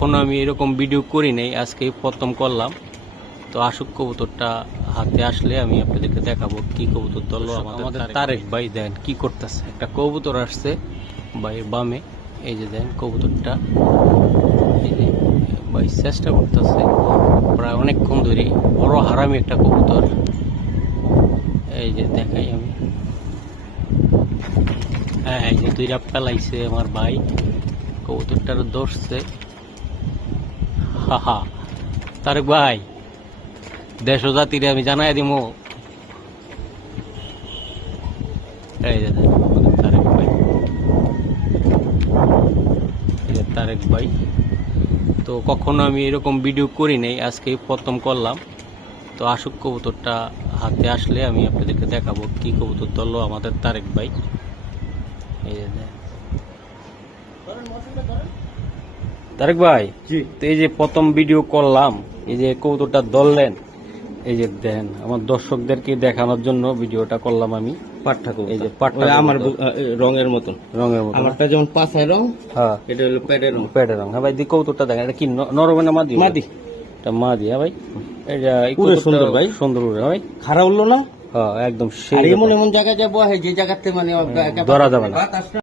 কখনো আমি এরকম ভিডিও করি নাই, আজকে প্রথম করলাম। তো আশুক কবুতরটা হাতে আসলে আমি আপনাদেরকে দেখাবো কি কবুতর ধরলো আমাদের তারেক ভাই। দেন কি করতেছে, একটা কবুতর আসছে ভাই বামে, এই যে দেন কবুতরটা, এই যে ভাই চেষ্টা করতেছে প্রায় অনেকক্ষণ ধরে। বড় হারামি একটা কবুতর, এই যে দেখাই আমি। হ্যাঁ, এই যে দুইটা পেলাইছে আমার ভাই, কবুতরটার ধরছে। হাহা, তারেক ভাই দেশ ও জাতিরে আমি জানাই দিব। এই যে আমাদের তারেক ভাই, এই যে তারেক ভাই। তো কখনো আমি এরকম ভিডিও করি নাই, আজকে প্রথম করলাম। তো আশুক কবুতরটা হাতে আসলে আমি আপনাদেরকে দেখাবো কি কবুতর ধরলো আমাদের তারেক ভাই। এই যে তারেক ভাই, তো এই যে প্রথম ভিডিও করলাম, এই যে কবুতরটা ধরলেন, এই যে দেন আমার দর্শকদেরকে দেখানোর জন্য ভিডিওটা করলাম আমি। পাট্টা কবুতর, এই যে পাট্টা আমার কবুতর। রঙের মতন। আমারটা যেমন পাছায় রং, হ্যাঁ এটা হলো প্যাডের রং। পেটের রং। হ্যাঁ ভাই, দি কবুতরটা দেখেন, এটা কি নরবে না মাদি? মাদি। এটা মাদি। হ্যাঁ ভাই, এটা এই পুরো কবুতরটা সুন্দর ভাই। সুন্দর উড়ে ভাই। খারাপ উঠলো না, হ্যাঁ একদম আর সেই এমন এমন জায়গায় যাবো যে জায়গাতে মানে ধরা যাবে না। বাতাসটা